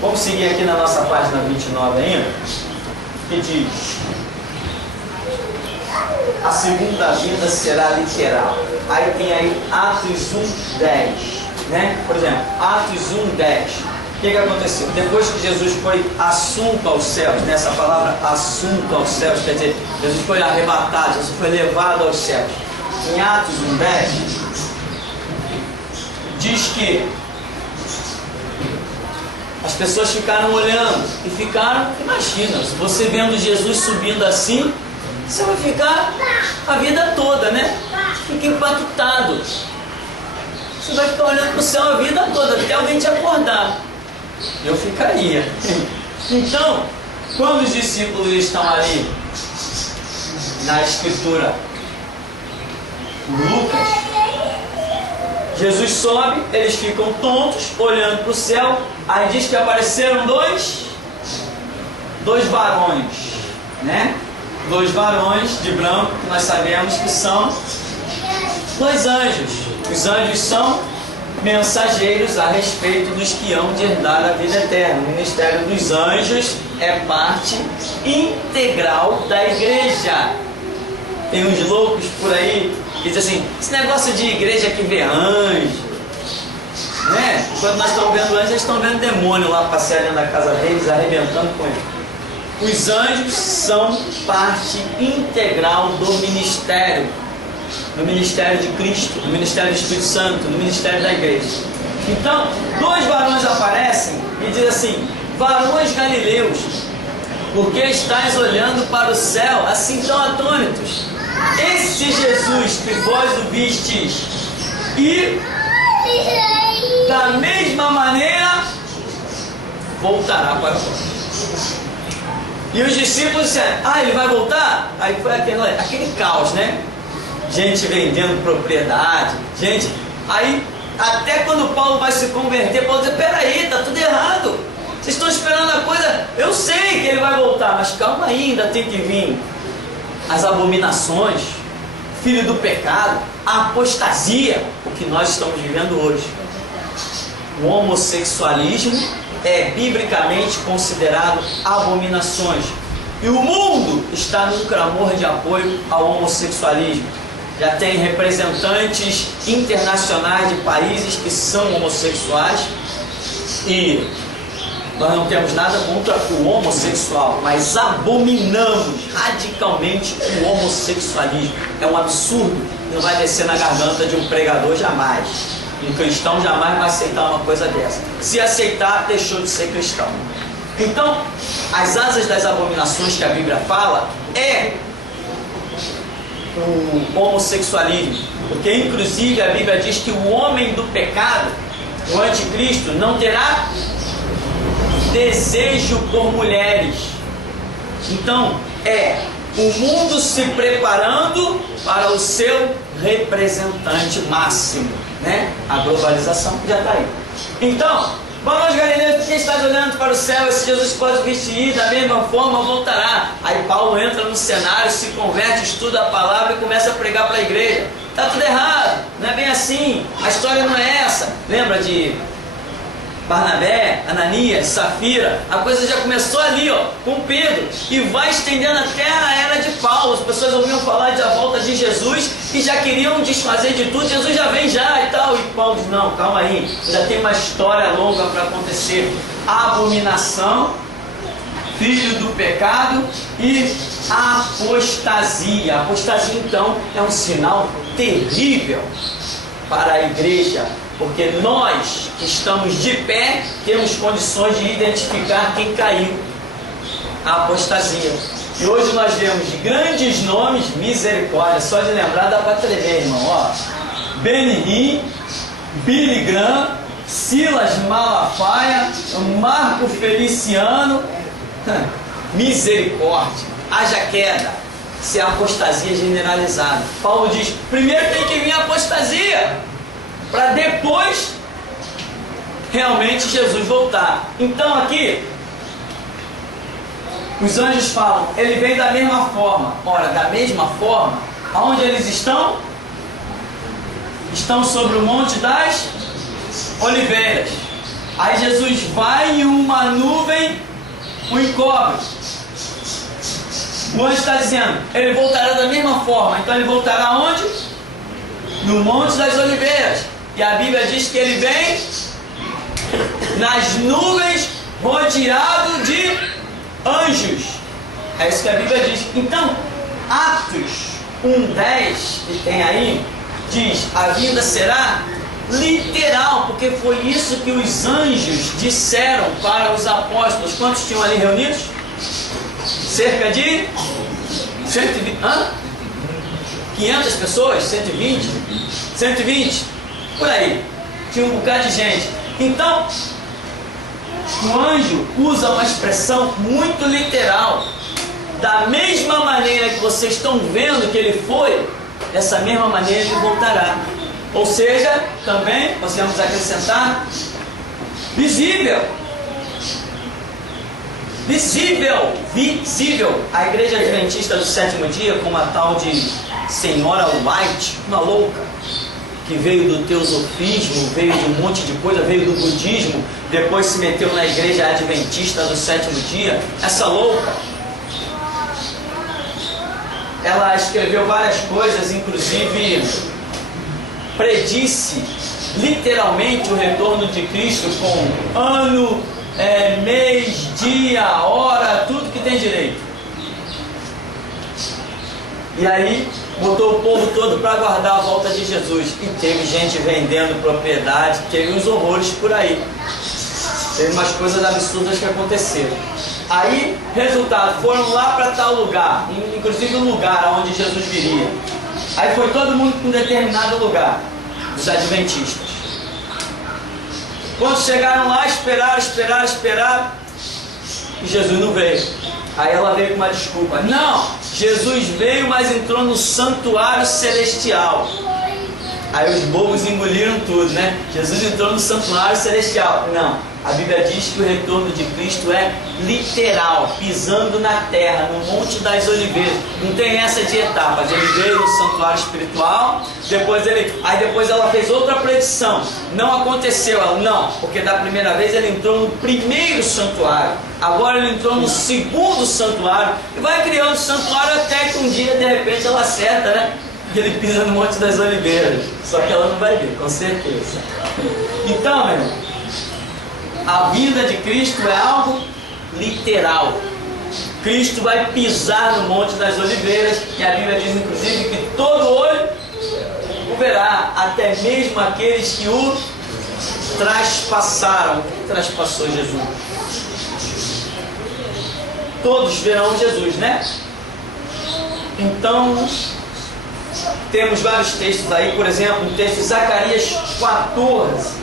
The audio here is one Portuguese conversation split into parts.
Vamos seguir aqui na nossa página 29 ainda, que diz: a segunda vinda será literal. Aí tem aí Atos 1:10, né? Por exemplo, Atos 1:10. O que aconteceu? Depois que Jesus foi assunto aos céus, né? Essa palavra assunto aos céus, quer dizer, Jesus foi arrebatado, Jesus foi levado aos céus. Em Atos 1:10, diz que as pessoas ficaram olhando e ficaram, imagina, você vendo Jesus subindo assim, você vai ficar a vida toda, né? Fica impactado. Você vai ficar olhando para o céu a vida toda, até alguém te acordar. Eu ficaria. Então, quando os discípulos estão ali na Escritura, Lucas, Jesus sobe, eles ficam tontos, olhando para o céu. Aí diz que apareceram dois varões, né? Dois varões de branco, que nós sabemos que são dois anjos. Os anjos são mensageiros a respeito dos que hão de herdar a vida eterna. O ministério dos anjos é parte integral da igreja. Tem uns loucos por aí que dizem assim: esse negócio de igreja que vê anjo, né? Quando nós estamos vendo anjos, eles estão vendo demônio lá passear dentro da casa deles, arrebentando com ele. Os anjos são parte integral do ministério. No ministério de Cristo, no ministério do Espírito Santo, no ministério da igreja. Então, dois varões aparecem e dizem assim: varões galileus, por que estáis olhando para o céu assim tão atônitos? Esse Jesus que vós o vistes, e da mesma maneira voltará para vós. E os discípulos disseram: ah, ele vai voltar? Aí foi aquele caos, né? Gente vendendo propriedade, gente. Aí, até quando Paulo vai se converter, Paulo diz: peraí, está tudo errado. Vocês estão esperando a coisa. Eu sei que ele vai voltar, mas calma aí, ainda tem que vir as abominações, filho do pecado, a apostasia, o que nós estamos vivendo hoje. O homossexualismo é biblicamente considerado abominações. E o mundo está num clamor de apoio ao homossexualismo. Já tem representantes internacionais de países que são homossexuais, e nós não temos nada contra o homossexual, mas abominamos radicalmente o homossexualismo. É um absurdo, não vai descer na garganta de um pregador jamais. Um cristão jamais vai aceitar uma coisa dessa. Se aceitar, deixou de ser cristão. Então, as asas das abominações que a Bíblia fala é o homossexualismo, porque inclusive a Bíblia diz que o homem do pecado, o anticristo, não terá desejo por mulheres. Então é o mundo se preparando para o seu representante máximo, né? A globalização já está aí. Então, varões galileus, por que estás olhando para o céu? Esse Jesus pode vestir, da mesma forma voltará. Aí Paulo entra no cenário, se converte, estuda a palavra e começa a pregar para a igreja. Está tudo errado, não é bem assim, a história não é essa. Lembra de Barnabé, Ananias, Safira? A coisa já começou ali, ó, com Pedro, e vai estendendo até a era de Paulo. As pessoas ouviam falar da volta de Jesus e já queriam desfazer de tudo. Jesus já vem já e tal. E Paulo diz: não, calma aí, já tem uma história longa para acontecer. Abominação, filho do pecado e apostasia. A apostasia, então, é um sinal terrível para a igreja, porque nós que estamos de pé temos condições de identificar quem caiu. A apostasia. E hoje nós vemos grandes nomes, misericórdia, só de lembrar dá para tremer, irmão. Ó, Benny Hinn, Billy Graham, Silas Malafaia, Marco Feliciano. Misericórdia, haja queda. Se é apostasia generalizada. Paulo diz: primeiro tem que vir a apostasia, para depois realmente Jesus voltar. Então aqui os anjos falam: ele vem da mesma forma. Ora, da mesma forma, aonde eles estão? Estão sobre o Monte das Oliveiras. Aí Jesus vai em uma o encobre. O anjo está dizendo, ele voltará da mesma forma. Então ele voltará onde? No Monte das Oliveiras. E a Bíblia diz que ele vem nas nuvens, rodeado de anjos. É isso que a Bíblia diz. Então, Atos 1:10, que tem aí, diz, a vinda será literal, porque foi isso que os anjos disseram para os apóstolos. Quantos tinham ali reunidos? Cerca de 120, 500 pessoas? 120? 120, por aí. Tinha um bocado de gente. Então, o anjo usa uma expressão muito literal. Da mesma maneira que vocês estão vendo que ele foi, dessa mesma maneira ele voltará. Ou seja, também podemos acrescentar visível. Visível, visível. A igreja adventista do sétimo dia, como a tal de Senhora White, uma louca, que veio do teosofismo, veio de um monte de coisa, veio do budismo, depois se meteu na igreja adventista do sétimo dia. Essa louca, ela escreveu várias coisas, inclusive predisse literalmente o retorno de Cristo com ano, mês, dia, hora, tudo que tem direito. E aí botou o povo todo para aguardar a volta de Jesus. E teve gente vendendo propriedade, teve uns horrores por aí. Teve umas coisas absurdas que aconteceram. Aí, resultado, foram lá para tal lugar, inclusive o lugar onde Jesus viria. Aí foi todo mundo para um determinado lugar, os adventistas. Quando chegaram lá, esperaram, e Jesus não veio. Aí ela veio com uma desculpa. Não, Jesus veio, mas entrou no santuário celestial. Aí os bobos engoliram tudo, né? Jesus entrou no santuário celestial. Não, a Bíblia diz que o retorno de Cristo é literal, pisando na terra, no Monte das Oliveiras. Não tem essa de etapas. Ele veio no santuário espiritual, depois ela fez outra predição. Não aconteceu, ela não, porque da primeira vez ele entrou no primeiro santuário. Agora ele entrou no segundo santuário e vai criando santuário até que um dia, de repente, ela acerta, né? Que ele pisa no Monte das Oliveiras. Só que ela não vai vir, com certeza. Então, meu irmão, a vinda de Cristo é algo literal. Cristo vai pisar no Monte das Oliveiras, e a Bíblia diz inclusive que todo olho o verá, até mesmo aqueles que o traspassaram. Quem traspassou Jesus? Todos verão Jesus, né? Então, temos vários textos aí, por exemplo, o texto de Zacarias 14.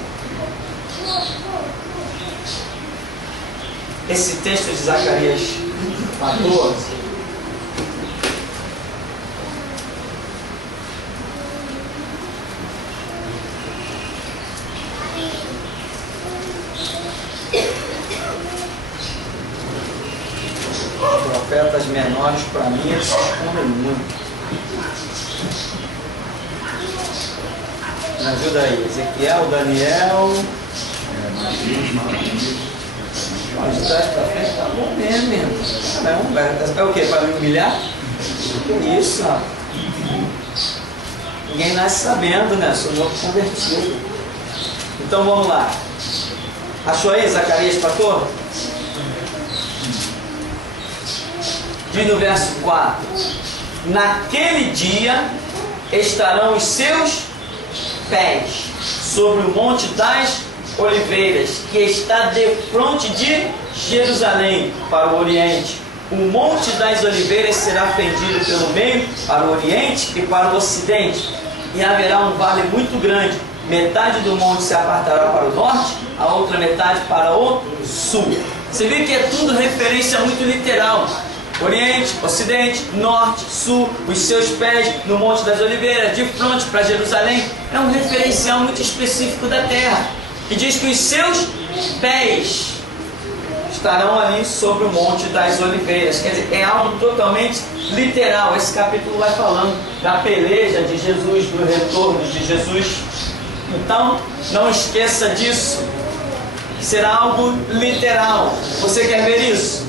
Esse texto de Zacarias 14. Profetas menores, para mim, eles se escondem muito. Me ajuda aí, Ezequiel, Daniel. Mas tá bom mesmo. Caramba, é o que? Para me humilhar? Que isso, ó. Ninguém nasce sabendo, né? Sou novo convertido. Então vamos lá. Achou aí Zacarias 14? Diz no verso 4: naquele dia estarão os seus pés sobre o Monte das Oliveiras, que está defronte de Jerusalém, para o Oriente. O Monte das Oliveiras será fendido pelo meio para o Oriente e para o Ocidente, e haverá um vale muito grande. Metade do monte se apartará para o norte, a outra metade para o sul. Você vê que é tudo referência muito literal. Oriente, Ocidente, Norte, Sul, os seus pés no Monte das Oliveiras, de frente para Jerusalém. É um referencial muito específico da terra. E diz que os seus pés estarão ali sobre o Monte das Oliveiras. Quer dizer, é algo totalmente literal. Esse capítulo vai falando da peleja de Jesus, do retorno de Jesus. Então, não esqueça disso. Será algo literal. Você quer ver isso?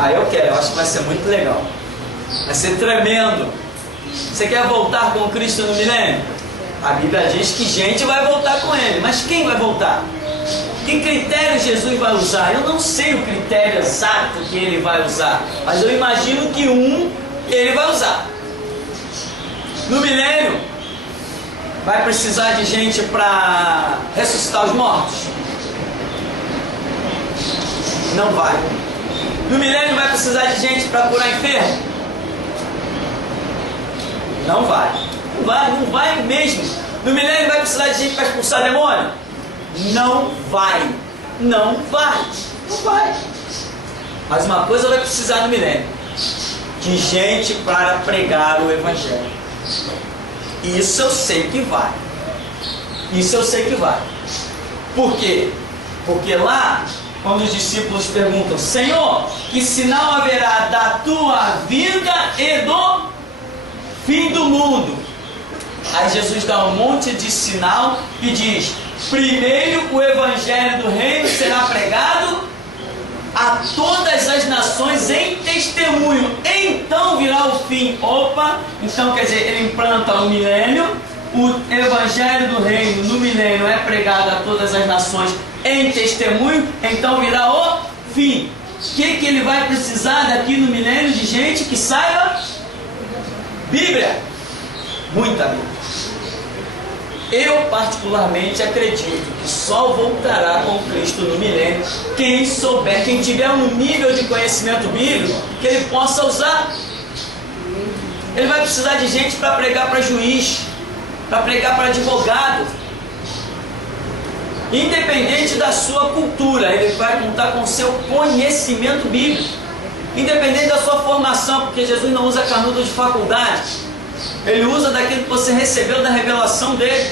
Ah, eu quero, eu acho que vai ser muito legal. Vai ser tremendo. Você quer voltar com Cristo no milênio? A Bíblia diz que gente vai voltar com Ele, mas quem vai voltar? Que critério Jesus vai usar? Eu não sei o critério exato que Ele vai usar, mas eu imagino que Ele vai usar. No milênio, vai precisar de gente para ressuscitar os mortos? Não vai. No milênio vai precisar de gente para curar enfermo? Não vai. Não vai mesmo. No milênio vai precisar de gente para expulsar demônio? Não vai. Não vai. Mas uma coisa vai precisar no milênio: de gente para pregar o Evangelho. Isso eu sei que vai. Por quê? Porque lá, quando os discípulos perguntam: Senhor, que sinal haverá da tua vinda e do fim do mundo? Aí Jesus dá um monte de sinal e diz: primeiro o Evangelho do Reino será pregado a todas as nações em testemunho, então virá o fim. Opa, então quer dizer, ele implanta o milênio, o Evangelho do Reino no milênio é pregado a todas as nações em testemunho, então virá o fim. O que ele vai precisar daqui no milênio? De gente que saiba Bíblia. Muita Bíblia. Eu particularmente acredito que só voltará com Cristo no milênio quem souber, quem tiver um nível de conhecimento bíblico que ele possa usar. Ele vai precisar de gente para pregar para juiz, para pregar para advogado. Independente da sua cultura, ele vai contar com o seu conhecimento bíblico. Independente da sua formação, porque Jesus não usa canudo de faculdade. Ele usa daquilo que você recebeu da revelação dele.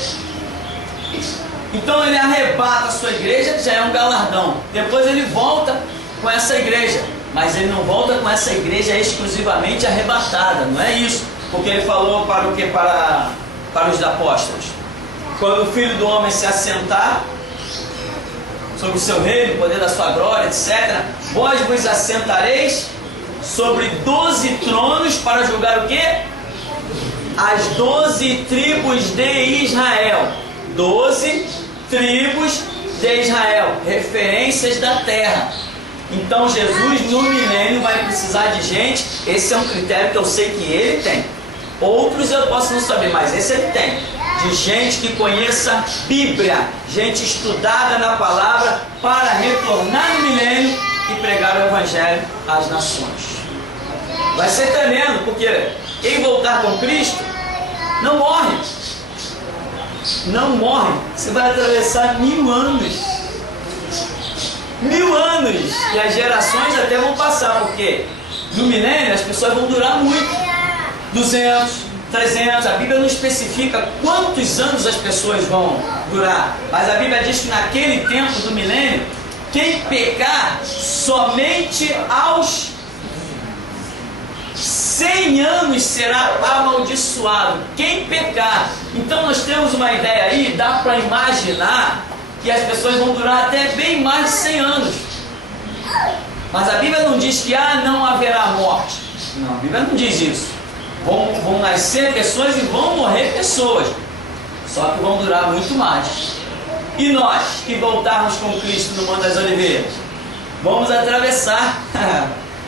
Então ele arrebata a sua igreja, já é um galardão. Depois ele volta com essa igreja, mas ele não volta com essa igreja exclusivamente arrebatada, não é isso. Porque ele falou para o que? Para os apóstolos: quando o Filho do Homem se assentar sobre o seu reino, o poder da sua glória, etc., vós vos assentareis sobre 12 tronos para julgar o quê? As 12 tribos de Israel. 12 tribos de Israel, referências da terra. Então Jesus no milênio vai precisar de gente. Esse é um critério que eu sei que ele tem. Outros eu posso não saber, mas esse ele tem. De gente que conheça Bíblia, gente estudada na palavra, para retornar no milênio e pregar o Evangelho às nações. Vai ser tremendo, porque quem voltar com Cristo não morre. Não morre. Você vai atravessar 1000 anos. 1000 anos. E as gerações até vão passar, porque no milênio as pessoas vão durar muito. 200, 300. A Bíblia não especifica quantos anos as pessoas vão durar. Mas a Bíblia diz que naquele tempo do milênio, quem pecar somente aos 100 anos será amaldiçoado. Quem pecar. Então nós temos uma ideia aí, dá para imaginar que as pessoas vão durar até bem mais de 100 anos. Mas a Bíblia não diz que não haverá morte. Não, a Bíblia não diz isso. Vão nascer pessoas e vão morrer pessoas. Só que vão durar muito mais. E nós que voltarmos com Cristo no Monte das Oliveiras, vamos atravessar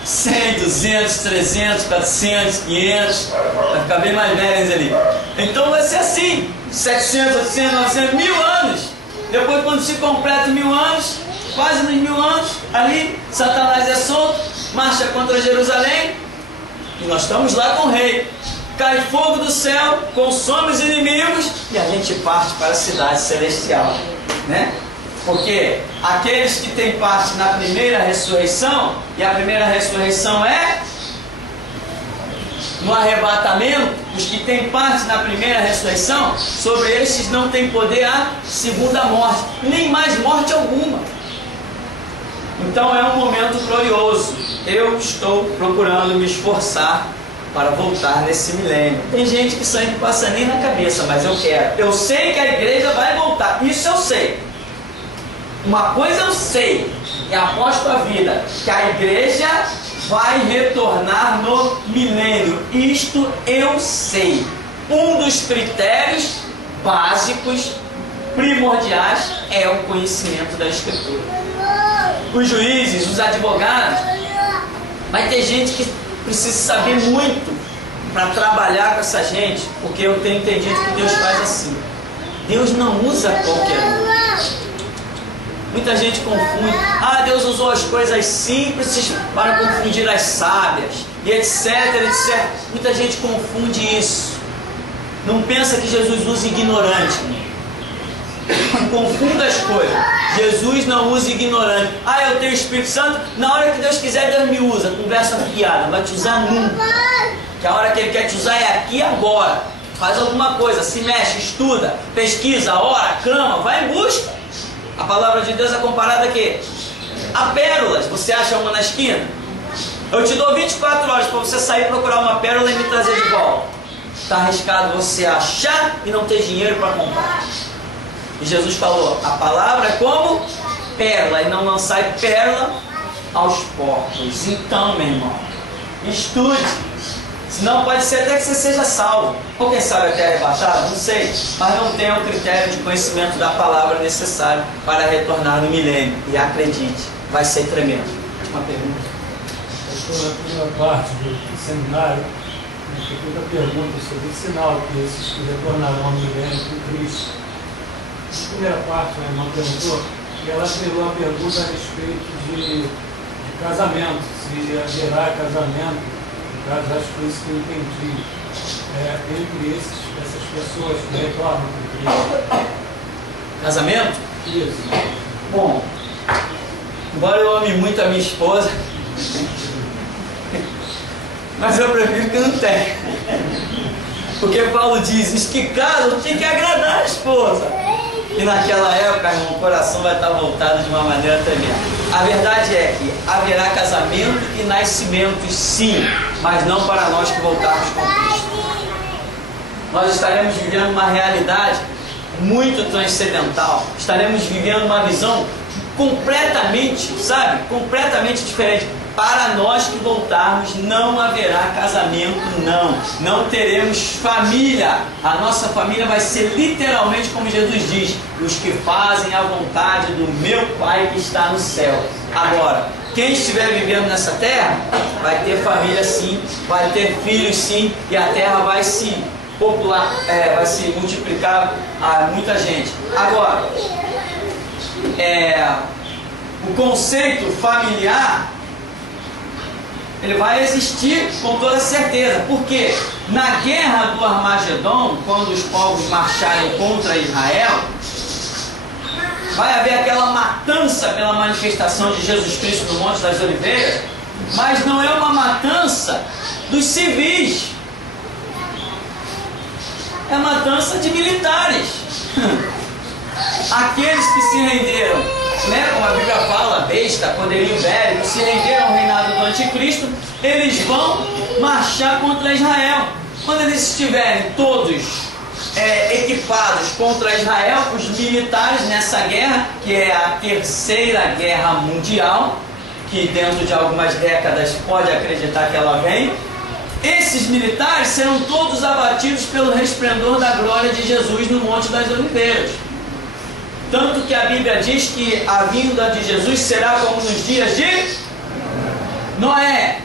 100, 200, 300, 400, 500, vai ficar bem mais velhos ali. Então vai ser assim, 700, 800, 900, 1000 anos. Depois, quando se completa 1000 anos, quase nos 1000 anos, ali Satanás é solto, marcha contra Jerusalém, e nós estamos lá com o rei. Cai fogo do céu, consome os inimigos, e a gente parte para a cidade celestial, né? Porque aqueles que têm parte na primeira ressurreição, e a primeira ressurreição é no arrebatamento, os que têm parte na primeira ressurreição, sobre estes não tem poder a segunda morte, nem mais morte alguma. Então é um momento glorioso. Eu estou procurando me esforçar para voltar nesse milênio. Tem gente que isso aí não passa nem na cabeça, mas eu quero. Eu sei que a igreja vai voltar, isso eu sei. Uma coisa eu sei, e aposto a vida, que a igreja vai retornar no milênio. Isto eu sei. Um dos critérios básicos, primordiais, é o conhecimento da Escritura. Os juízes, os advogados, vai ter gente que precisa saber muito para trabalhar com essa gente, porque eu tenho entendido que Deus faz assim. Deus não usa qualquer um. Muita gente confunde. Deus usou as coisas simples para confundir as sábias, e etc, etc. Muita gente confunde isso. Não pensa que Jesus usa ignorante. Não confunda as coisas. Jesus não usa ignorante. Eu tenho o Espírito Santo. Na hora que Deus quiser, Deus me usa. Conversa fiada. Não vai te usar nunca. Que a hora que Ele quer te usar é aqui e agora. Faz alguma coisa. Se mexe, estuda, pesquisa, ora, clama, vai em busca. A palavra de Deus é comparada a quê? A pérolas. Você acha uma na esquina? Eu te dou 24 horas para você sair procurar uma pérola e me trazer de volta. Está arriscado você achar e não ter dinheiro para comprar. E Jesus falou, a palavra é como pérola, e não lançai pérola aos porcos. Então, meu irmão, estude. Senão pode ser até que você seja salvo. Ou quem sabe até arrebatado, não sei. Mas não tem o critério de conhecimento da palavra necessário para retornar no milênio. E acredite, vai ser tremendo. Uma pergunta. Na primeira parte do seminário, tem muita pergunta sobre o sinal que esses que retornarão ao milênio com Cristo. Na primeira parte, a irmã perguntou, e ela fez uma pergunta a respeito de casamento, se haverá casamento, no caso, acho que foi isso que eu entendi, entre essas pessoas que retornam com Cristo. Casamento? Isso. Bom, embora eu ame muito a minha esposa, mas eu prefiro que não tenha. Porque Paulo diz, os que casam tem que agradar a esposa. E naquela época, irmão, o coração vai estar voltado de uma maneira tremenda. A verdade é que haverá casamento e nascimentos, sim, mas não para nós que voltarmos com Cristo. Nós estaremos vivendo uma realidade muito transcendental. Estaremos vivendo uma visão completamente, completamente diferente. Para nós que voltarmos, não haverá casamento, não teremos família. A nossa família vai ser literalmente como Jesus diz, os que fazem a vontade do meu Pai que está no céu. Agora, quem estiver vivendo nessa terra, vai ter família sim, vai ter filhos sim, e a terra vai se popular, vai se multiplicar a muita gente. Agora, o conceito familiar, ele vai existir com toda certeza, porque na guerra do Armagedon, quando os povos marcharem contra Israel, vai haver aquela matança pela manifestação de Jesus Cristo no Monte das Oliveiras, mas não é uma matança dos civis, é matança de militares. Aqueles que se renderam, como a Bíblia fala, besta, poderio bélico, se renderam ao reinado do anticristo, eles vão marchar contra Israel. Quando eles estiverem todos equipados contra Israel, os militares nessa guerra, que é a terceira guerra mundial, que dentro de algumas décadas pode acreditar que ela vem, esses militares serão todos abatidos pelo resplendor da glória de Jesus no Monte das Oliveiras. Tanto que a Bíblia diz que a vinda de Jesus será como nos dias de Noé.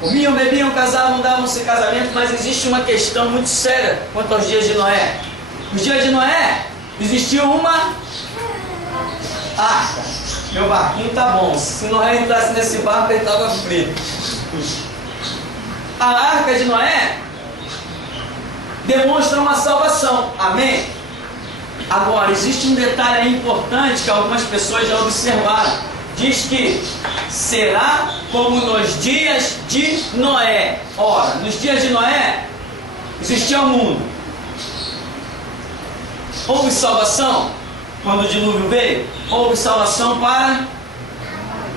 Comiam, bebiam, casavam, davam-se casamento, mas existe uma questão muito séria quanto aos dias de Noé. Nos dias de Noé, existia uma arca. Meu barquinho tá bom. Se Noé entrasse nesse barco, ele estava frito. A arca de Noé demonstra uma salvação. Amém? Agora, existe um detalhe aí importante que algumas pessoas já observaram. Diz que será como nos dias de Noé. Ora, nos dias de Noé existia o mundo. Houve salvação quando o dilúvio veio? Houve salvação para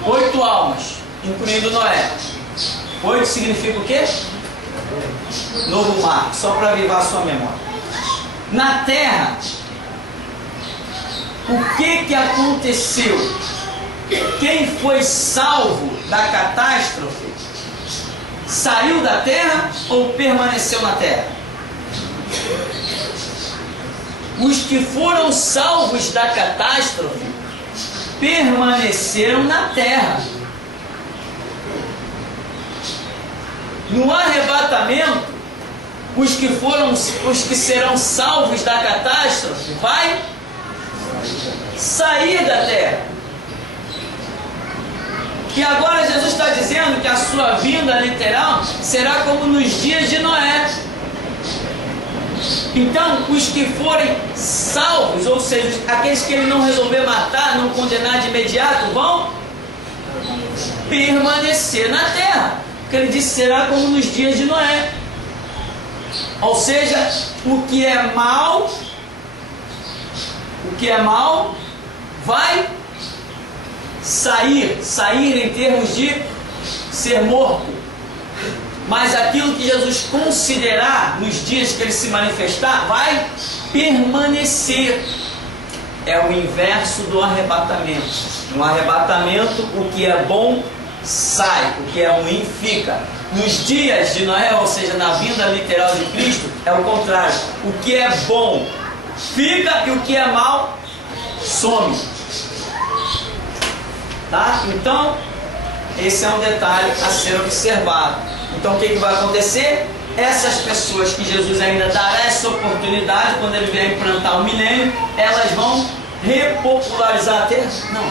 8 almas, incluindo Noé. 8 significa o quê? Novo mar, só para avivar a sua memória. Na terra, o que aconteceu? Quem foi salvo da catástrofe Saiu da terra ou permaneceu na terra? Os que foram salvos da catástrofe permaneceram na terra. No arrebatamento, os que serão salvos da catástrofe vai sair da terra. E agora Jesus está dizendo que a sua vinda literal será como nos dias de Noé. Então, os que forem salvos, ou seja, aqueles que ele não resolver matar, não condenar de imediato, vão permanecer na terra. Porque ele disse, será como nos dias de Noé. Ou seja, o que é mal vai sair em termos de ser morto. Mas aquilo que Jesus considerar nos dias que ele se manifestar, vai permanecer. É o inverso do arrebatamento. No arrebatamento, o que é bom sai, o que é ruim fica. Nos dias de Noé, ou seja, na vinda literal de Cristo, é o contrário. O que é bom fica e o que é mal some. Tá? Então, esse é um detalhe a ser observado. Então, o que vai acontecer? Essas pessoas que Jesus ainda dará essa oportunidade, quando ele vier implantar o milênio, elas vão repopularizar a terra. Não,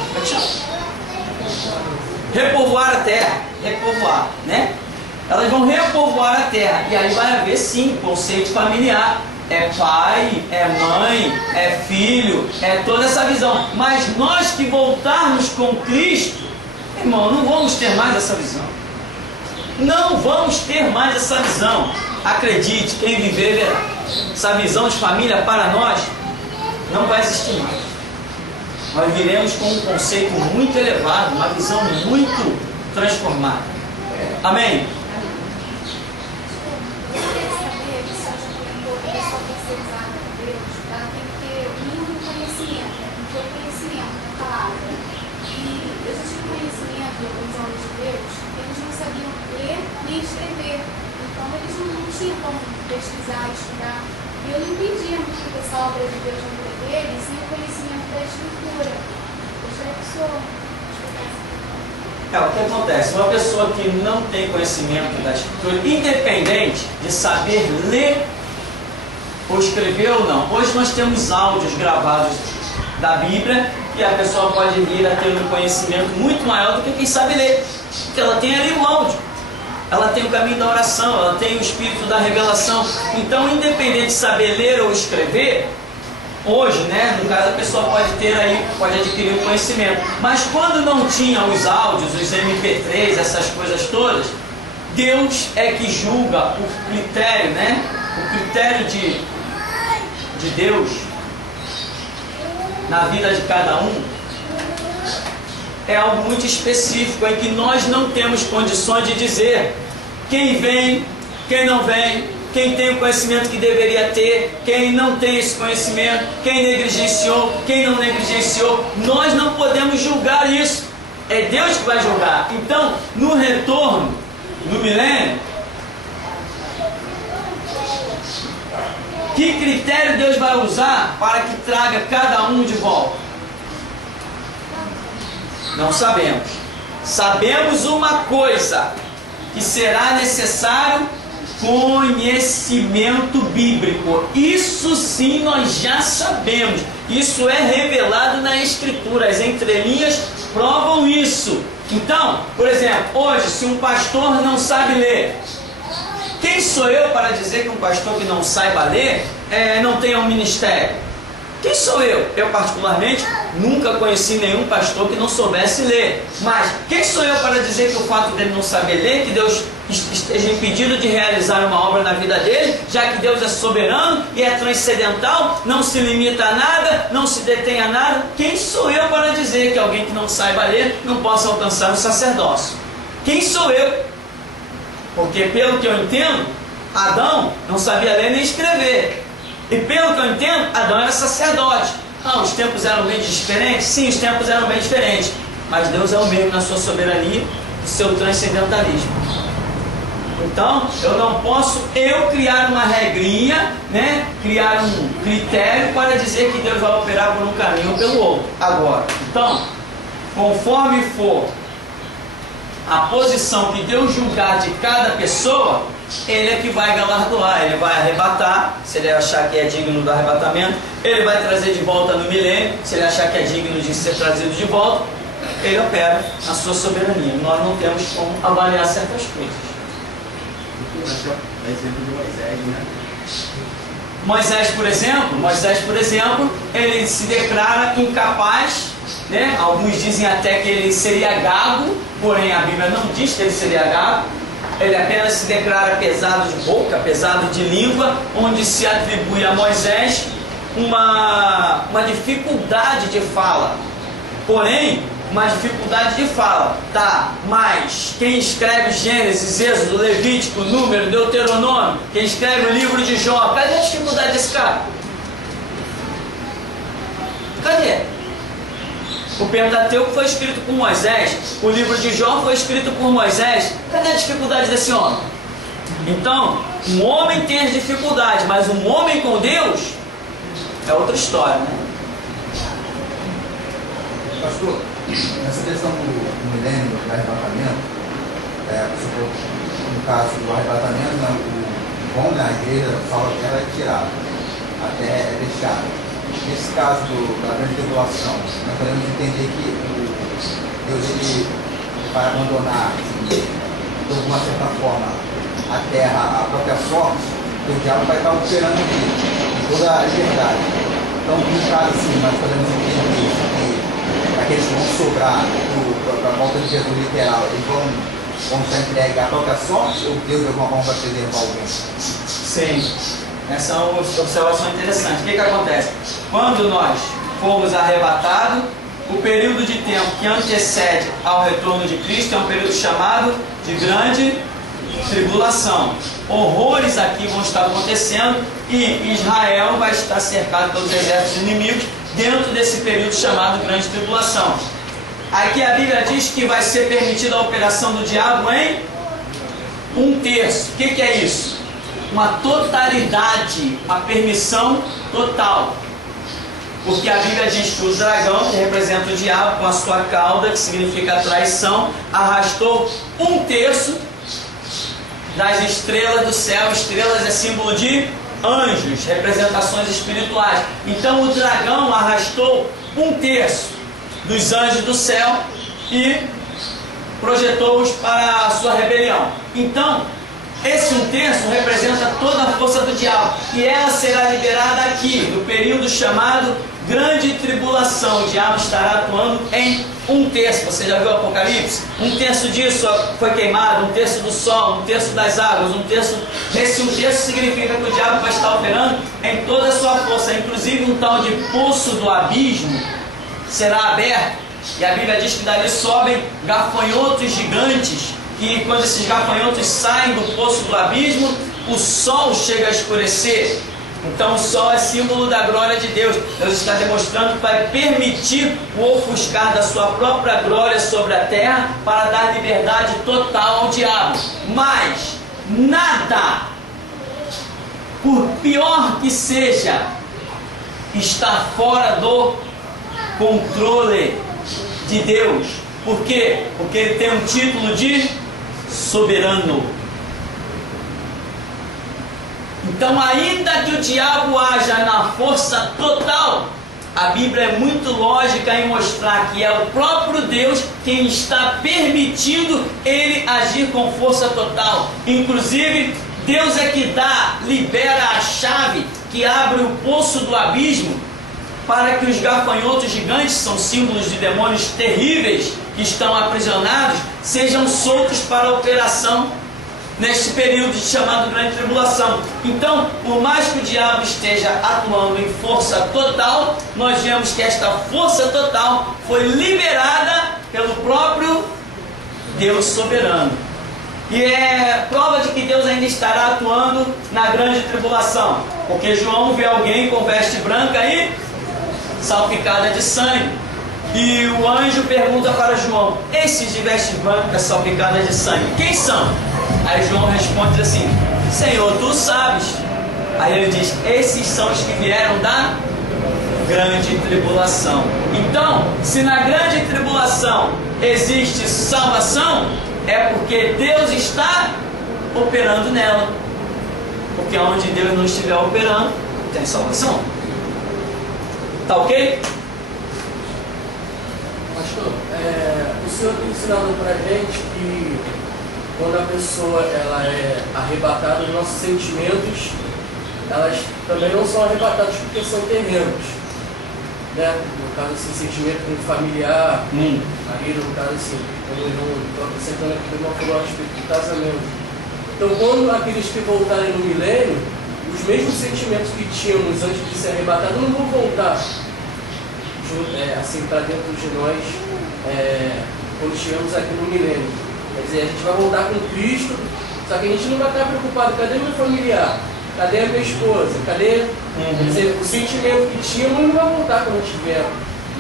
repovoar a terra. Repovoar, né? Elas vão repovoar a terra. E aí vai haver, sim, conceito familiar. É pai, é mãe, é filho, é toda essa visão. Mas nós que voltarmos com Cristo, irmão, não vamos ter mais essa visão. Não vamos ter mais essa visão. Acredite, quem viver verá. Essa visão de família para nós não vai existir mais. Nós viremos com um conceito muito elevado, uma visão muito transformada. Amém? Escrever, então eles não tinham como pesquisar, estudar. E eu não entendia muito dessa obra de Deus na vida deles sem o conhecimento da Escritura. Gostaria que o senhor explicasse. O que acontece? Uma pessoa que não tem conhecimento da Escritura, independente de saber ler ou escrever ou não. Hoje nós temos áudios gravados da Bíblia e a pessoa pode vir a ter um conhecimento muito maior do que quem sabe ler, porque ela tem ali o áudio. Ela tem o caminho da oração, ela tem o espírito da revelação. Então, independente de saber ler ou escrever, hoje, né, no caso, a pessoa pode ter aí, pode adquirir o conhecimento. Mas quando não tinha os áudios, os MP3, essas coisas todas, Deus é que julga o critério, né? O critério de Deus na vida de cada um é algo muito específico, em que nós não temos condições de dizer quem vem, quem não vem, quem tem o conhecimento que deveria ter, quem não tem esse conhecimento, quem negligenciou, quem não negligenciou. Nós não podemos julgar isso. É Deus que vai julgar. Então, no retorno, no milênio, que critério Deus vai usar para que traga cada um de volta? Não sabemos. Sabemos uma coisa, que será necessário conhecimento bíblico. Isso sim nós já sabemos. Isso é revelado na Escritura. As entrelinhas provam isso. Então, por exemplo, hoje, se um pastor não sabe ler, quem sou eu para dizer que um pastor que não saiba ler não tenha um ministério? Quem sou eu? Eu, particularmente, nunca conheci nenhum pastor que não soubesse ler. Mas quem sou eu para dizer que o fato dele não saber ler, que Deus esteja impedido de realizar uma obra na vida dele, já que Deus é soberano e é transcendental, não se limita a nada, não se detém a nada? Quem sou eu para dizer que alguém que não saiba ler não possa alcançar o sacerdócio? Quem sou eu? Porque, pelo que eu entendo, Adão não sabia ler nem escrever. E pelo que eu entendo, Adão era sacerdote. Os tempos eram bem diferentes? Sim, os tempos eram bem diferentes. Mas Deus é o mesmo na sua soberania e seu transcendentalismo. Então, eu não posso criar uma regrinha, né? Criar um critério para dizer que Deus vai operar por um caminho ou pelo outro. Agora, então, conforme for a posição que Deus julgar de cada pessoa, Ele é que vai galardoar, Ele vai arrebatar, se Ele achar que é digno do arrebatamento, Ele vai trazer de volta no milênio, se Ele achar que é digno de ser trazido de volta, Ele opera na sua soberania. Nós não temos como avaliar certas coisas. Exemplo de Moisés, né? Moisés, por exemplo, ele se declara incapaz, né? Alguns dizem até que ele seria gago, porém a Bíblia não diz que ele seria gago. Ele apenas se declara pesado de boca, pesado de língua, onde se atribui a Moisés uma dificuldade de fala. Porém, uma dificuldade de fala, tá? Mas quem escreve Gênesis, Êxodo, Levítico, Número, Deuteronômio, quem escreve o livro de Jó, cadê a dificuldade desse cara? Cadê? O Pentateuco foi escrito por Moisés, o livro de Jó foi escrito por Moisés, cadê a dificuldade desse homem? Então, um homem tem as dificuldades, mas um homem com Deus é outra história, né? Pastor, essa questão do milênio, do arrebatamento, no caso do arrebatamento, né, o bom da igreja, fala que ela é tirada, até é deixada. Nesse caso da grande tribulação, nós podemos entender que Deus ele vai abandonar, assim, de alguma certa forma, a terra, a própria sorte, que o diabo vai estar operando aqui, com toda a liberdade. Então, no caso, assim, nós podemos entender isso, que aqueles que vão sobrar para a volta de Jesus literal, eles vão se entregar à própria sorte, ou Deus de alguma forma vai preservar alguém? Sim, essa é uma observação interessante. O que acontece? Quando nós fomos arrebatados, o período de tempo que antecede ao retorno de Cristo é um período chamado de grande tribulação. Horrores aqui vão estar acontecendo e Israel vai estar cercado pelos exércitos inimigos dentro desse período chamado grande tribulação. Aqui a Bíblia diz que vai ser permitida a operação do diabo em 1/3. O que é isso? Uma totalidade, uma permissão total. Porque a Bíblia diz que o dragão, que representa o diabo, com a sua cauda, que significa traição, arrastou 1/3 das estrelas do céu. Estrelas é símbolo de anjos, representações espirituais. Então o dragão arrastou 1/3 dos anjos do céu e projetou-os para a sua rebelião. Então, esse 1/3 representa toda a força do diabo, e ela será liberada aqui, no período chamado grande tribulação. O diabo estará atuando em 1/3. Você já viu o Apocalipse? 1/3 disso foi queimado, 1/3 do sol, 1/3 das águas, 1/3. Esse 1/3 significa que o diabo vai estar operando em toda a sua força. Inclusive um tal de poço do abismo será aberto, e a Bíblia diz que dali sobem gafanhotos gigantes, que quando esses gafanhotos saem do poço do abismo, o sol chega a escurecer. Então o sol é símbolo da glória de Deus. Deus está demonstrando que vai permitir o ofuscar da sua própria glória sobre a terra para dar liberdade total ao diabo. Mas nada, por pior que seja, está fora do controle de Deus. Por quê? Porque ele tem um título de soberano. Então, ainda que o diabo haja na força total, a Bíblia é muito lógica em mostrar que é o próprio Deus quem está permitindo ele agir com força total. Inclusive, Deus é que libera a chave que abre o poço do abismo para que os gafanhotos gigantes, são símbolos de demônios terríveis que estão aprisionados, sejam soltos para a operação neste período chamado grande tribulação. Então, por mais que o diabo esteja atuando em força total, nós vemos que esta força total foi liberada pelo próprio Deus soberano. E é prova de que Deus ainda estará atuando na grande tribulação, porque João vê alguém com veste branca e salpicada de sangue, e o anjo pergunta para João: esses de veste branca salpicada de sangue, quem são? Aí João responde assim: Senhor, tu sabes. Aí ele diz: esses são os que vieram da grande tribulação. Então, se na grande tribulação existe salvação, é porque Deus está operando nela. Porque onde Deus não estiver operando, tem salvação. Tá ok? Pastor, o senhor tem ensinado para a gente que quando a pessoa ela é arrebatada, os nossos sentimentos, elas também não são arrebatados porque são terrenos, né? No caso assim, sentimento com familiar, marido, no caso assim, como eu estou acrescentando aqui, uma falou a respeito do casamento. Então, quando aqueles que voltarem no milênio, os mesmos sentimentos que tínhamos antes de ser arrebatados não vão voltar assim para dentro de nós quando estivermos aqui no milênio. Quer dizer, a gente vai voltar com Cristo, só que a gente não vai estar preocupado: cadê meu familiar? Cadê a minha esposa? Cadê? Quer dizer, o sentimento que tínhamos não vai voltar quando estiver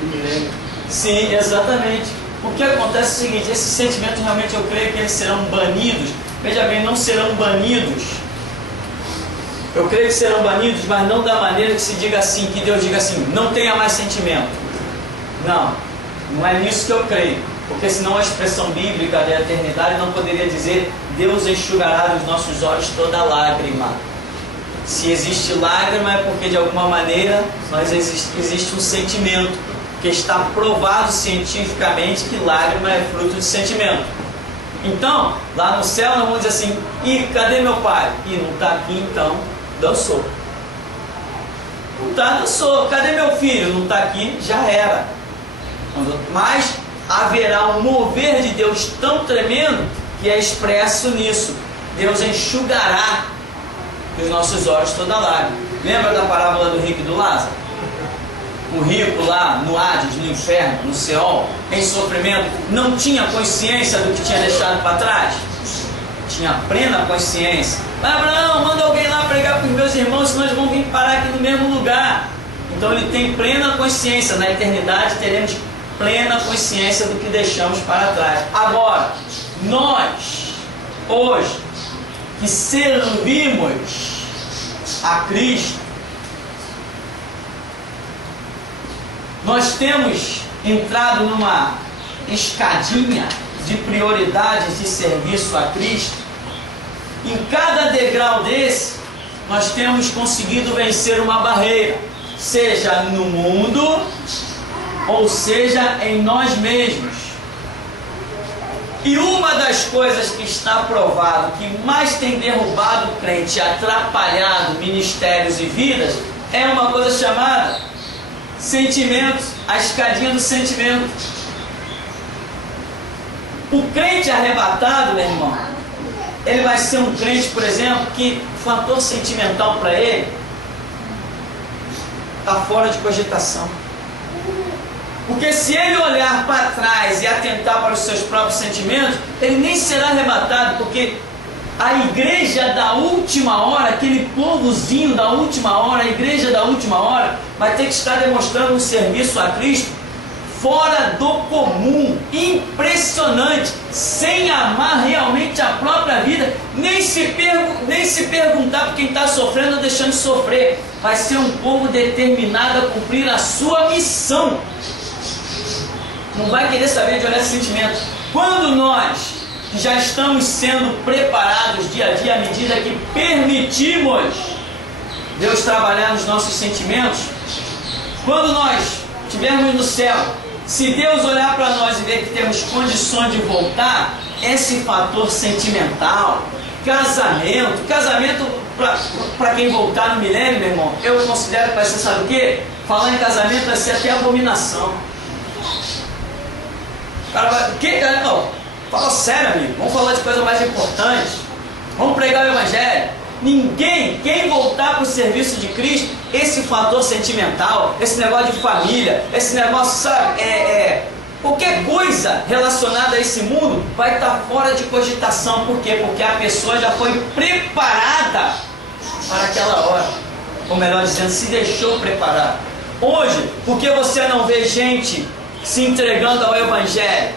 no milênio. Sim, exatamente. O que acontece é o seguinte: esses sentimentos realmente eu creio que eles serão banidos. Veja bem, não serão banidos. Eu creio que serão banidos, mas não da maneira que se diga assim, que Deus diga assim: não tenha mais sentimento. Não, não é nisso que eu creio. Porque senão a expressão bíblica da eternidade não poderia dizer: Deus enxugará dos nossos olhos toda lágrima. Se existe lágrima é porque de alguma maneira existe um sentimento, que está provado cientificamente que lágrima é fruto de sentimento. Então, lá no céu nós vamos dizer assim: e cadê meu pai? E não está aqui, então dançou. Não está, dançou. Cadê meu filho? Não está aqui, já era. Mas haverá um mover de Deus tão tremendo que é expresso nisso: Deus enxugará dos nossos olhos toda lágrima. Lembra da parábola do rico e do Lázaro? O rico lá no Hades, no inferno, no Seol, em sofrimento, não tinha consciência do que tinha deixado para trás? Tinha plena consciência. Abraão, manda alguém lá pregar para os meus irmãos, senão eles vão vir parar aqui no mesmo lugar. Então ele tem plena consciência. Na eternidade teremos plena consciência do que deixamos para trás. Agora, nós, hoje, que servimos a Cristo, nós temos entrado numa escadinha de prioridades de serviço a Cristo. Em cada degrau desse, nós temos conseguido vencer uma barreira, seja no mundo, ou seja em nós mesmos. E uma das coisas que está provado que mais tem derrubado o crente, atrapalhado ministérios e vidas, é uma coisa chamada sentimentos, a escadinha do sentimento. O crente arrebatado, meu irmão, ele vai ser um crente, por exemplo, que o fator sentimental para ele está fora de cogitação. Porque se ele olhar para trás e atentar para os seus próprios sentimentos, ele nem será arrebatado, porque a igreja da última hora, aquele povozinho da última hora, a igreja da última hora, vai ter que estar demonstrando um serviço a Cristo fora do comum, impressionante, sem amar realmente a própria vida, nem se perguntar por quem está sofrendo ou deixando de sofrer. Vai ser um povo determinado a cumprir a sua missão. Não vai querer saber de olhar esse sentimento. Quando nós já estamos sendo preparados dia a dia, à medida que permitimos Deus trabalhar nos nossos sentimentos, quando nós estivermos no céu, se Deus olhar para nós e ver que temos condições de voltar, esse fator sentimental, casamento para quem voltar no milênio, meu irmão, eu considero que vai ser, sabe o quê? Falar em casamento vai ser até abominação. Cara, o que, cara? Não, fala sério, amigo. Vamos falar de coisa mais importante. Vamos pregar o Evangelho. Quem voltar para o serviço de Cristo, esse fator sentimental, esse negócio de família, esse negócio, sabe, qualquer coisa relacionada a esse mundo vai estar fora de cogitação. Por quê? Porque a pessoa já foi preparada para aquela hora. Ou melhor dizendo, se deixou preparar. Hoje, por que você não vê gente se entregando ao Evangelho?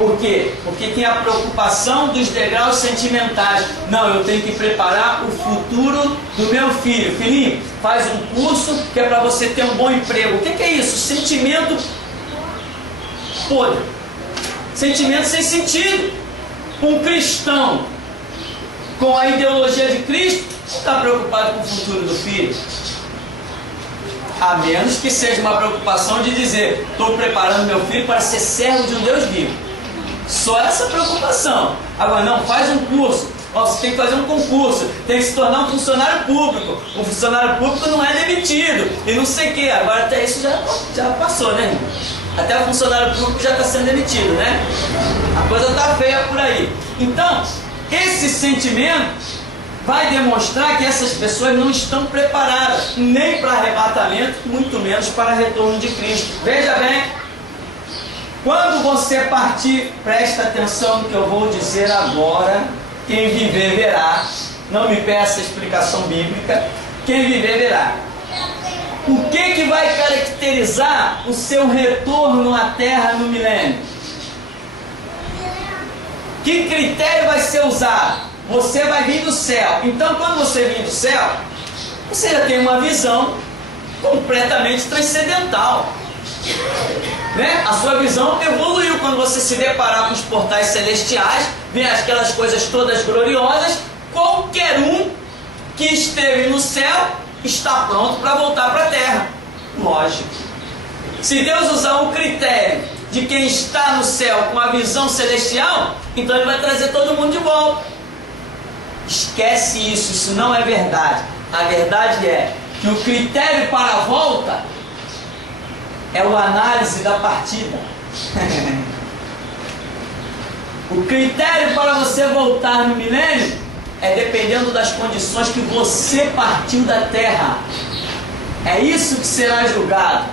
Por quê? Porque tem a preocupação dos degraus sentimentais. Não, eu tenho que preparar o futuro do meu filho. Filhinho, faz um curso que é para você ter um bom emprego. O que é isso? Sentimento podre. Sentimento sem sentido. Um cristão com a ideologia de Cristo não está preocupado com o futuro do filho. A menos que seja uma preocupação de dizer: estou preparando meu filho para ser servo de um Deus vivo. Só essa preocupação. Agora, não, faz um curso. Ó, você tem que fazer um concurso. Tem que se tornar um funcionário público. O funcionário público não é demitido. E não sei o que. Agora até isso já passou, né? Até o funcionário público já está sendo demitido, né? A coisa está feia por aí. Então, esse sentimento vai demonstrar que essas pessoas não estão preparadas nem para arrebatamento, muito menos para retorno de Cristo. Veja bem, quando você partir, presta atenção no que eu vou dizer agora. Quem viver verá. Não me peça explicação bíblica. Quem viver verá. O que vai caracterizar o seu retorno à Terra no milênio? Que critério vai ser usado? Você vai vir do céu. Então, quando você vir do céu, você já tem uma visão completamente transcendental, né? A sua visão evoluiu quando você se deparar com os portais celestiais, vê aquelas coisas todas gloriosas. Qualquer um que esteve no céu está pronto para voltar para a terra. Lógico. Se Deus usar o critério de quem está no céu com a visão celestial, então Ele vai trazer todo mundo de volta. Esquece isso, isso não é verdade. A verdade é que o critério para a volta é a análise da partida. O critério para você voltar no milênio é dependendo das condições que você partiu da terra. É isso que será julgado.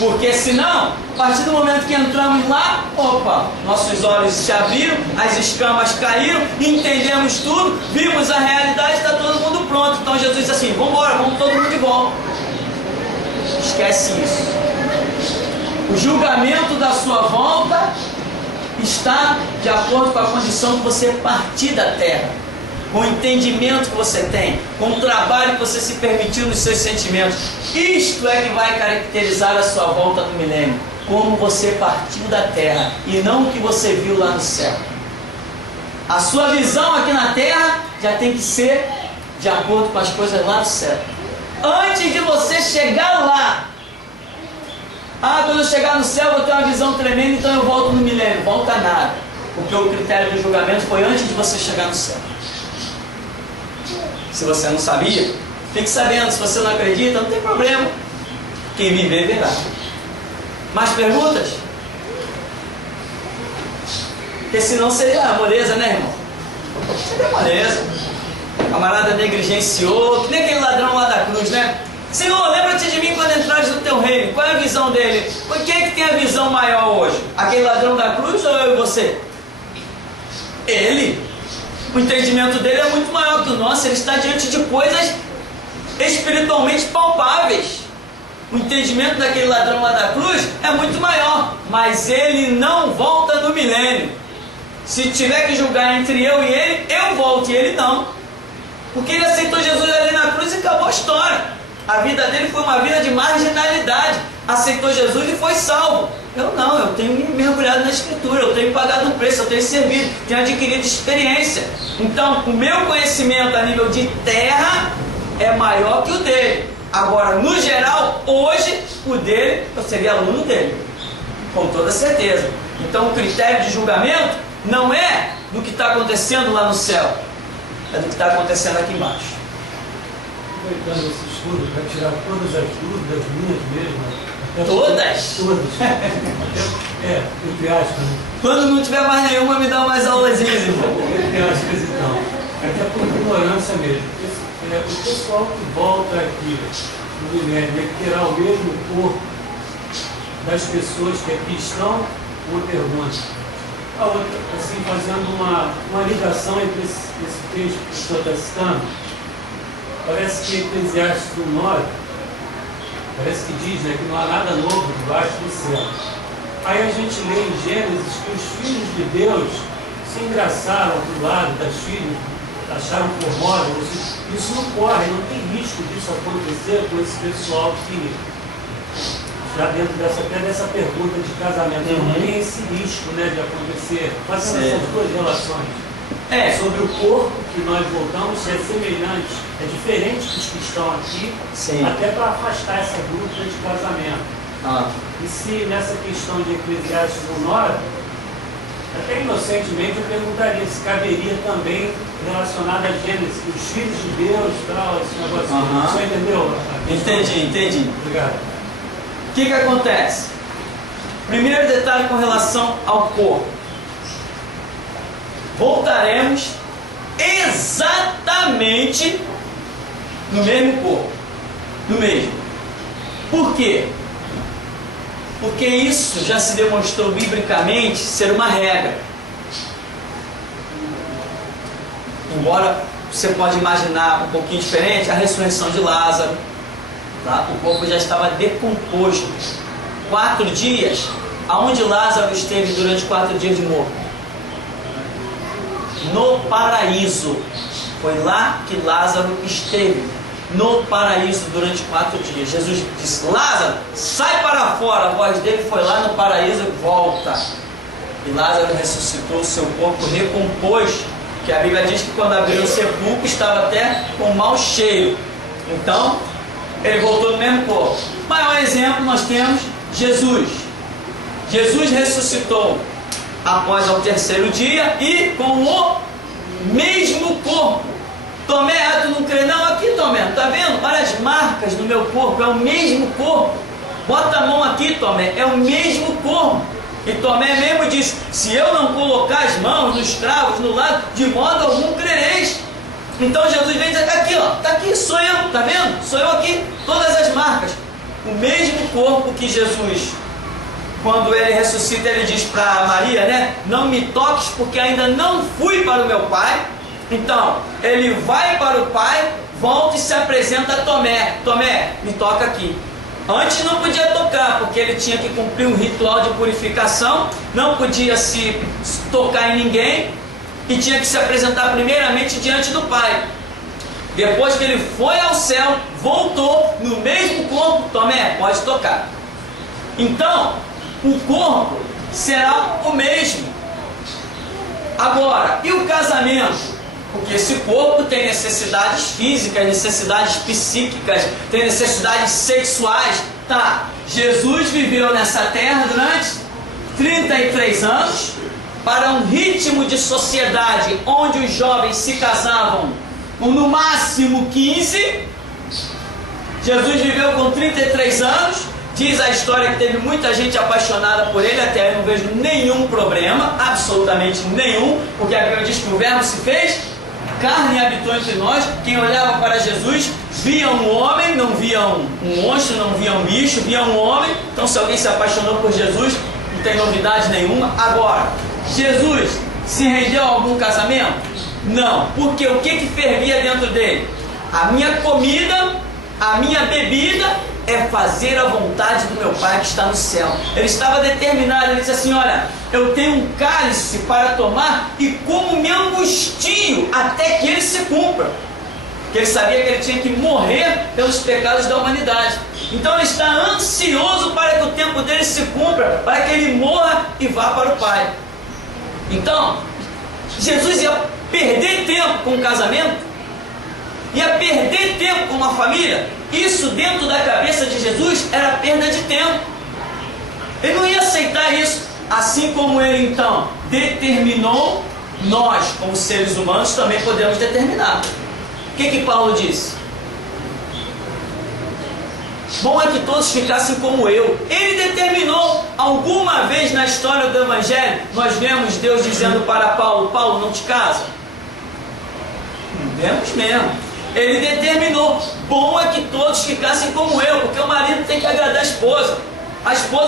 Porque senão, a partir do momento que entramos lá, opa, nossos olhos se abriram, as escamas caíram, entendemos tudo, vimos a realidade, está todo mundo pronto. Então Jesus diz assim: vamos embora, vamos todo mundo de volta. Esquece isso. O julgamento da sua volta está de acordo com a condição que você partir da terra, com o entendimento que você tem, com o trabalho que você se permitiu nos seus sentimentos. Isto é que vai caracterizar a sua volta no milênio. Como você partiu da terra e não o que você viu lá no céu. A sua visão aqui na terra já tem que ser de acordo com as coisas lá do céu. Antes de você chegar lá, quando eu chegar no céu eu vou ter uma visão tremenda, então eu volto no milênio. Volta nada, porque o critério do julgamento foi antes de você chegar no céu. Se você não sabia, fique sabendo. Se você não acredita, não tem problema. Quem viver, verá. Mais perguntas? Porque senão seria moleza, né, irmão? Seria moleza. O camarada negligenciou, que nem aquele ladrão lá da cruz, né? Senhor, lembra-te de mim quando entrares no teu reino. Qual é a visão dele? Quem é que tem a visão maior hoje? Aquele ladrão da cruz ou eu e você? Ele. O entendimento dele é muito maior que o nosso. Ele está diante de coisas espiritualmente palpáveis. O entendimento daquele ladrão lá da cruz é muito maior. Mas ele não volta no milênio. Se tiver que julgar entre eu e ele, eu volto e ele não. Porque ele aceitou Jesus ali na cruz e acabou a história. A vida dele foi uma vida de marginalidade. Aceitou Jesus e foi salvo. Eu não, eu tenho me mergulhado na Escritura, eu tenho pagado um preço, eu tenho servido, tenho adquirido experiência. Então, o meu conhecimento a nível de terra é maior que o dele. Agora, no geral, hoje, o dele, eu seria aluno dele, com toda certeza. Então, o critério de julgamento não é do que está acontecendo lá no céu, é do que está acontecendo aqui embaixo. Aproveitando esse estudo, para tirar todas as dúvidas minhas mesmo. Todas? Todas. Entre aspas. Né? Quando não tiver mais nenhuma, me dá mais aulazinhas, irmão. Entre aspas, então. Até por ignorância mesmo. O pessoal que volta aqui no milênio terá o mesmo corpo das pessoas que aqui estão, uma pergunta. A outra, assim, fazendo uma ligação entre esse texto que o senhor está citando, parece que Eclesiastes 1:9 parece que diz, né, que não há nada novo debaixo do céu. Aí a gente lê em Gênesis que os filhos de Deus se engraçaram do lado das filhas, acharam por moda. Isso não corre, não tem risco disso acontecer com esse pessoal que já dentro dessa pergunta de casamento, não tem esse risco, né, de acontecer. Fazendo essas duas relações. Sobre o corpo que nós voltamos, é semelhante, é diferente dos que estão aqui, até para afastar essa dúvida de casamento. E se nessa questão de Eclesiastes 1:9, até inocentemente eu perguntaria se caberia também relacionado a Gênesis, os filhos de Deus, tal, esse negócio. Você entendeu? Entendi. Obrigado. O que acontece? Primeiro detalhe com relação ao corpo. Voltaremos exatamente no mesmo corpo. No mesmo. Por quê? Porque isso já se demonstrou biblicamente ser uma regra. Embora você pode imaginar um pouquinho diferente, a ressurreição de Lázaro, tá? O corpo já estava decomposto. 4 dias, aonde Lázaro esteve durante 4 dias de morto? No paraíso. Foi lá que Lázaro esteve. No paraíso durante 4 dias. Jesus disse: Lázaro, sai para fora. A voz dele foi lá no paraíso e volta. E Lázaro ressuscitou, seu corpo recompôs. Que a Bíblia diz que quando abriu o sepulcro estava até com mau cheiro. Então, ele voltou no mesmo corpo. Maior exemplo nós temos Jesus. Jesus ressuscitou após ao 3º dia e com o mesmo corpo. Tomé, tu não crê não? Aqui, Tomé, tá vendo? Olha as marcas no meu corpo, é o mesmo corpo. Bota a mão aqui, Tomé, é o mesmo corpo. E Tomé mesmo disse: se eu não colocar as mãos nos cravos, no lado, de modo algum crereis. Então Jesus vem dizer: aqui, ó, tá aqui, sou eu, tá vendo? Sou eu aqui, todas as marcas. O mesmo corpo que Jesus, quando ele ressuscita, ele diz para Maria, né? Não me toques, porque ainda não fui para o meu Pai. Então, ele vai para o Pai, volta e se apresenta a Tomé. Tomé, me toca aqui. Antes não podia tocar, porque ele tinha que cumprir um ritual de purificação, não podia se tocar em ninguém, e tinha que se apresentar primeiramente diante do Pai. Depois que ele foi ao céu, voltou no mesmo corpo. Tomé, pode tocar. Então, o corpo será o mesmo. Agora, e o casamento? Porque esse corpo tem necessidades físicas, necessidades psíquicas, tem necessidades sexuais. Tá, Jesus viveu nessa terra durante 33 anos, para um ritmo de sociedade onde os jovens se casavam com no máximo 15. Jesus viveu com 33 anos. Diz a história que teve muita gente apaixonada por ele, até eu não vejo nenhum problema, absolutamente nenhum, porque a Bíblia diz que o Verbo se fez carne e habitou entre nós. Quem olhava para Jesus via um homem, não via um monstro, não via um bicho, via um homem. Então, se alguém se apaixonou por Jesus, não tem novidade nenhuma. Agora, Jesus se rendeu a algum casamento? Não, porque o que fervia dentro dele? A minha comida, a minha bebida é fazer a vontade do meu Pai que está no céu. Ele estava determinado, ele disse assim: olha, eu tenho um cálice para tomar e como me angustio até que ele se cumpra. Porque ele sabia que ele tinha que morrer pelos pecados da humanidade. Então ele está ansioso para que o tempo dele se cumpra, para que ele morra e vá para o Pai. Então, Jesus ia perder tempo com o casamento, ia perder tempo com uma família. Isso dentro da cabeça de Jesus era perda de tempo. Ele não ia aceitar isso. Assim como ele então determinou, nós como seres humanos também podemos determinar. O que Paulo disse? Bom é que todos ficassem como eu. Ele determinou. Alguma vez na história do Evangelho nós vemos Deus dizendo para Paulo: Paulo, não te casa? Não vemos mesmo. Ele determinou: bom é que todos ficassem como eu, porque o marido tem que agradar a esposa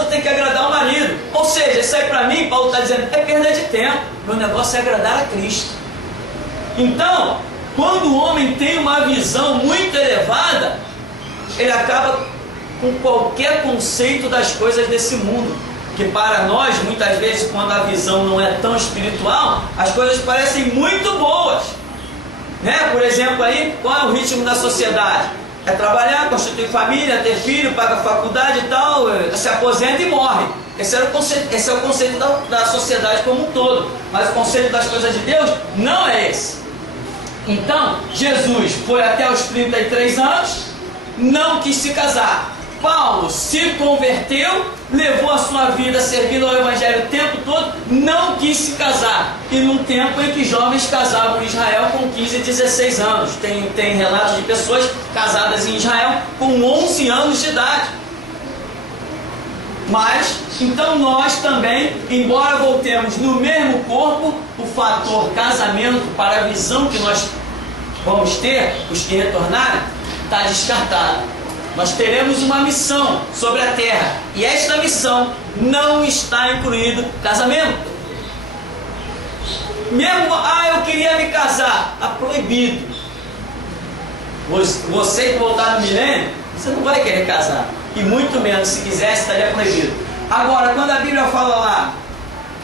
tem que agradar o marido. Ou seja, isso aí para mim, Paulo está dizendo, é perda de tempo. Meu negócio é agradar a Cristo. Então, quando o homem tem uma visão muito elevada, ele acaba com qualquer conceito das coisas desse mundo. que para nós, muitas vezes, quando a visão não é tão espiritual, as coisas parecem muito boas, né? Por exemplo, aí, qual é o ritmo da sociedade? É trabalhar, constituir família, ter filho, paga faculdade e tal, se aposenta e morre. Esse é o conceito da sociedade como um todo. Mas o conceito das coisas de Deus não é esse. Então, Jesus foi até os 33 anos, não quis se casar. Paulo se converteu, levou a sua vida servindo ao Evangelho o tempo todo, não quis se casar. E num tempo em que jovens casavam em Israel com 15 e 16 anos. Tem relatos de pessoas casadas em Israel com 11 anos de idade. Mas, então nós também, embora voltemos no mesmo corpo, o fator casamento para a visão que nós vamos ter, os que retornarem, está descartado. Nós teremos uma missão sobre a terra, e esta missão não está incluído casamento. Mesmo, eu queria me casar, está proibido. Você que voltar no milênio, você não vai querer casar, e muito menos, se quisesse, estaria proibido. Agora, quando a Bíblia fala lá,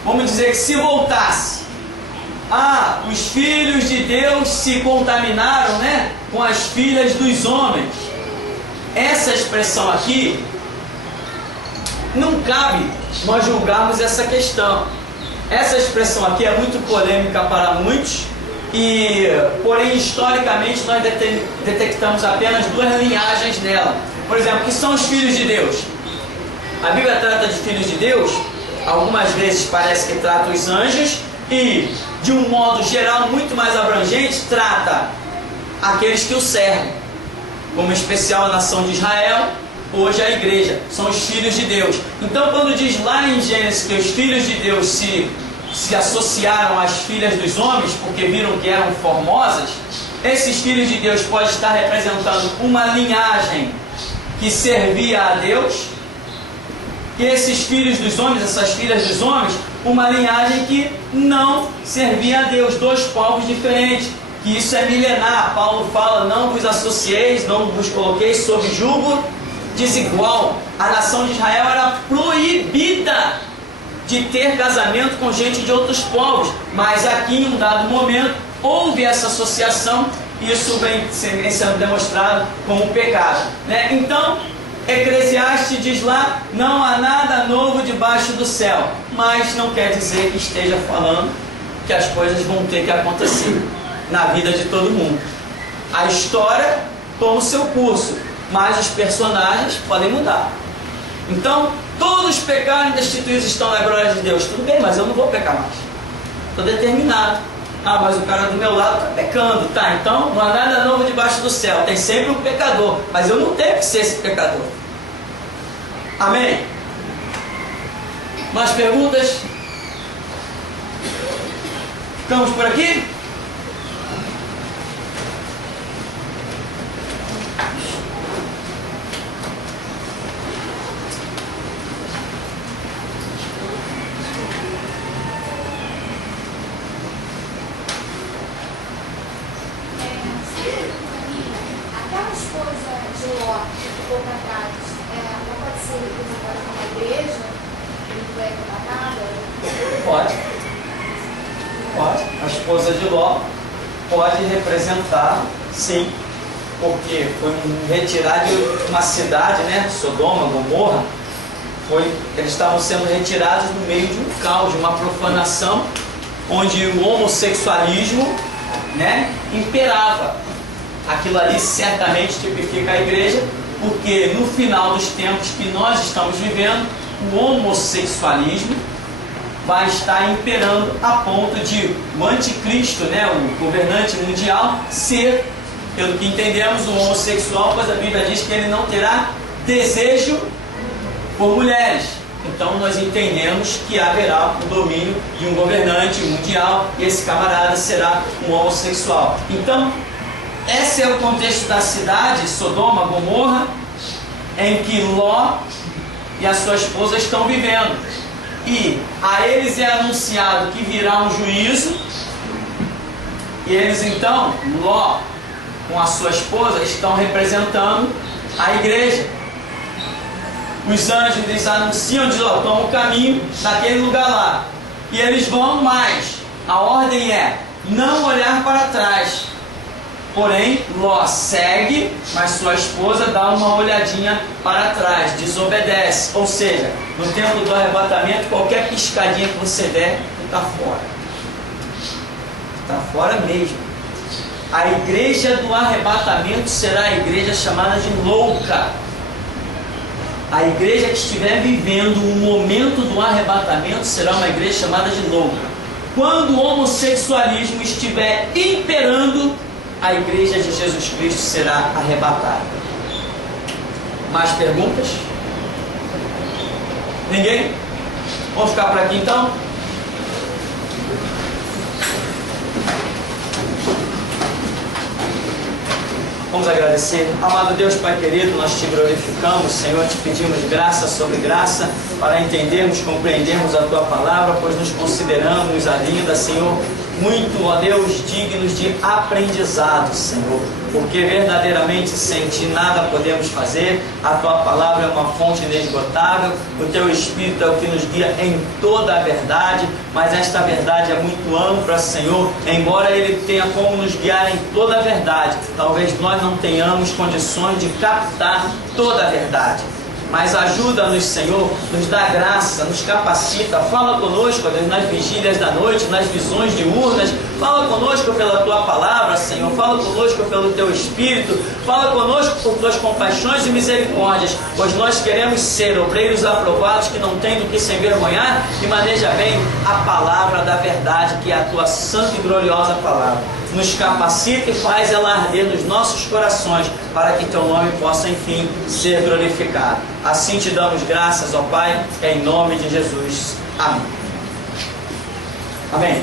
vamos dizer que se voltasse, os filhos de Deus se contaminaram, né, com as filhas dos homens. Essa expressão aqui, não cabe nós julgarmos essa questão. Essa expressão aqui é muito polêmica para muitos, porém, historicamente, nós detectamos apenas duas linhagens nela. Por exemplo, que são os filhos de Deus? A Bíblia trata de filhos de Deus, algumas vezes parece que trata os anjos, e, de um modo geral, muito mais abrangente, trata aqueles que o servem. Como em especial a nação de Israel, hoje a igreja, são os filhos de Deus. Então, quando diz lá em Gênesis que os filhos de Deus se associaram às filhas dos homens, porque viram que eram formosas, esses filhos de Deus podem estar representando uma linhagem que servia a Deus, e esses filhos dos homens, essas filhas dos homens, uma linhagem que não servia a Deus, dois povos diferentes. Que isso é milenar. Paulo fala, não vos associeis, não vos coloqueis sob jugo desigual. A nação de Israel era proibida de ter casamento com gente de outros povos, mas aqui em um dado momento houve essa associação, e isso vem sendo demonstrado como pecado, né? Então, Eclesiastes diz lá, não há nada novo debaixo do céu, mas não quer dizer que esteja falando que as coisas vão ter que acontecer na vida de todo mundo. A história toma o seu curso, mas os personagens podem mudar. Então, todos os pecados destituídos estão na glória de Deus. Tudo bem, mas eu não vou pecar mais. Estou determinado. Mas o cara do meu lado está pecando. Tá, então não há nada novo debaixo do céu. Tem sempre um pecador, mas eu não tenho que ser esse pecador. Amém? Mais perguntas? Ficamos por aqui? A esposa de Ló pode representar, sim, porque foi retirado de uma cidade, né, Sodoma, Gomorra, eles estavam sendo retirados no meio de um caos, de uma profanação, onde o homossexualismo, né, imperava. Aquilo ali certamente tipifica a igreja, porque no final dos tempos que nós estamos vivendo, o homossexualismo vai estar imperando a ponto de o anticristo, né, o governante mundial, ser, pelo que entendemos, um homossexual, pois a Bíblia diz que ele não terá desejo por mulheres. Então nós entendemos que haverá o domínio de um governante mundial, e esse camarada será um homossexual. Então, esse é o contexto da cidade, Sodoma, Gomorra, em que Ló e a sua esposa estão vivendo. E a eles é anunciado que virá um juízo, e eles então, Ló com a sua esposa, estão representando a igreja. Os anjos lhes anunciam de Ló o caminho daquele lugar lá. E eles vão mais. A ordem é não olhar para trás. Porém, Ló segue, mas sua esposa dá uma olhadinha para trás, desobedece. Ou seja, no tempo do arrebatamento, qualquer piscadinha que você der, tu está fora. Está fora mesmo. A igreja do arrebatamento será a igreja chamada de louca. A igreja que estiver vivendo o momento do arrebatamento será uma igreja chamada de louca. Quando o homossexualismo estiver imperando, a igreja de Jesus Cristo será arrebatada. Mais perguntas? Ninguém? Vamos ficar por aqui então? Vamos agradecer. Amado Deus, Pai querido, nós te glorificamos, Senhor, te pedimos graça sobre graça para entendermos, compreendermos a Tua palavra, pois nos consideramos ainda, Senhor, muito, ó Deus, dignos de aprendizado, Senhor, porque verdadeiramente sem Ti nada podemos fazer. A Tua palavra é uma fonte inesgotável, o Teu Espírito é o que nos guia em toda a verdade, mas esta verdade é muito ampla, Senhor, embora Ele tenha como nos guiar em toda a verdade, talvez nós não tenhamos condições de captar toda a verdade. Mas ajuda-nos, Senhor, nos dá graça, nos capacita, fala conosco, Deus, nas vigílias da noite, nas visões diurnas, fala conosco pela Tua palavra, Senhor, fala conosco pelo Teu Espírito, fala conosco por Tuas compaixões e misericórdias, pois nós queremos ser obreiros aprovados que não têm do que se envergonhar e maneja bem a palavra da verdade, que é a Tua santa e gloriosa palavra. Nos capacita e faz ela arder nos nossos corações, para que Teu nome possa, enfim, ser glorificado. Assim te damos graças, ó Pai, em nome de Jesus. Amém. Amém.